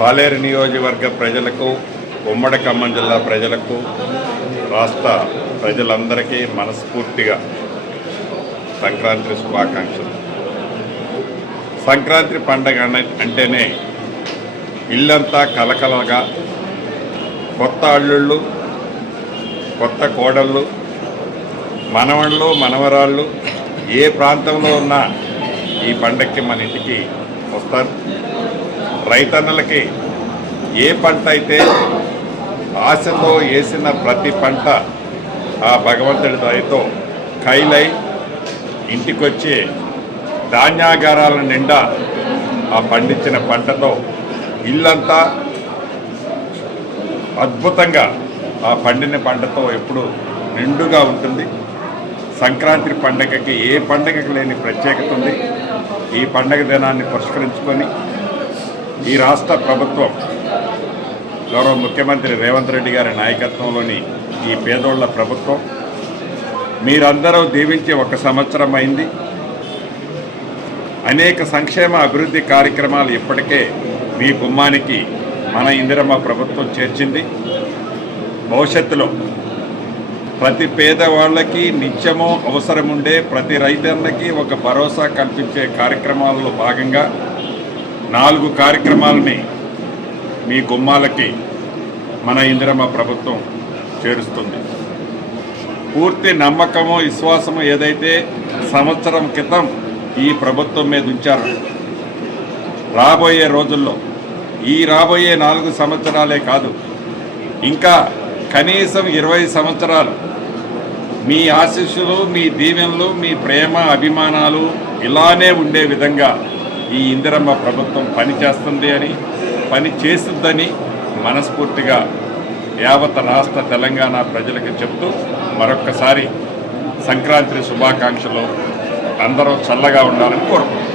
పాలేరు నియోజకవర్గ ప్రజలకు ఉమ్మడి ఖమ్మం జిల్లా ప్రజలకు రాష్ట్ర ప్రజలందరికీ మనస్ఫూర్తిగా సంక్రాంతి శుభాకాంక్షలు. సంక్రాంతి పండగ అంటేనే ఇల్లంతా కలకలగా కొత్త అల్లుళ్ళు కొత్త కోడళ్ళు మనవళ్ళు మనవరాళ్ళు ఏ ప్రాంతంలో ఉన్నా ఈ పండగకి మన ఇంటికి వస్తారు. రైతన్నలకి ఏ పంట అయితే ఆశతో వేసిన ప్రతి పంట ఆ భగవంతుడి దయతో కైలై ఇంటికొచ్చి ధాన్యాగారాల నిండా ఆ పండించిన పంటతో ఇల్లంతా అద్భుతంగా ఆ పండిన పంటతో ఎప్పుడు నిండుగా ఉంటుంది. సంక్రాంతి పండగకి ఏ పండగకి లేని ప్రత్యేకత ఉంది. ఈ పండగ దినాన్ని పురస్కరించుకొని ఈ రాష్ట్ర ప్రభుత్వం గౌరవ ముఖ్యమంత్రి రేవంత్ రెడ్డి గారి నాయకత్వంలోని ఈ పేదోళ్ళ ప్రభుత్వం మీరందరూ దీవించి ఒక సంవత్సరం అయింది. అనేక సంక్షేమ అభివృద్ధి కార్యక్రమాలు ఇప్పటికే మీ గుమ్మానికి మన ఇందిరమ్మ ప్రభుత్వం చేర్చింది. భవిష్యత్తులో ప్రతి పేదవాళ్ళకి నిత్యము అవసరముండే ప్రతి రైతన్నకి ఒక భరోసా కల్పించే కార్యక్రమాలలో భాగంగా నాలుగు కార్యక్రమాలని మీ గుమ్మాలకి మన ఇందిరమ్మ ప్రభుత్వం చేరుస్తుంది. పూర్తి నమ్మకము విశ్వాసము ఏదైతే సంవత్సరం క్రితం ఈ ప్రభుత్వం మీద ఉంచారు రాబోయే రోజుల్లో ఈ రాబోయే నాలుగు సంవత్సరాలే కాదు ఇంకా కనీసం ఇరవై సంవత్సరాలు మీ ఆశీస్సులు మీ దీవెనలు మీ ప్రేమ అభిమానాలు ఇలానే ఉండే విధంగా ఈ ఇందిరమ్మ ప్రభుత్వం పనిచేస్తుంది అని పని చేస్తుందని మనస్ఫూర్తిగా యావత్ రాష్ట్ర తెలంగాణ ప్రజలకు చెప్తూ మరొక్కసారి సంక్రాంతి శుభాకాంక్షలు. అందరూ చల్లగా ఉండాలని కోరుకుంటున్నాను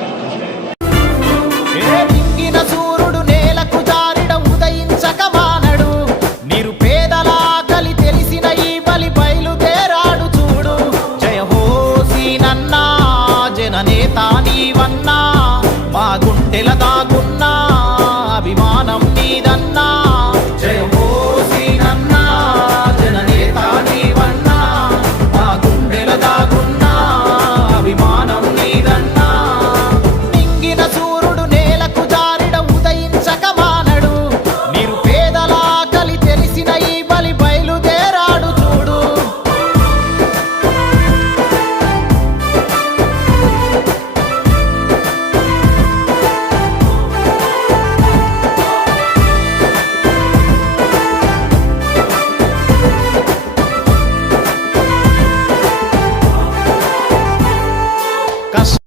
మా గుండెల దా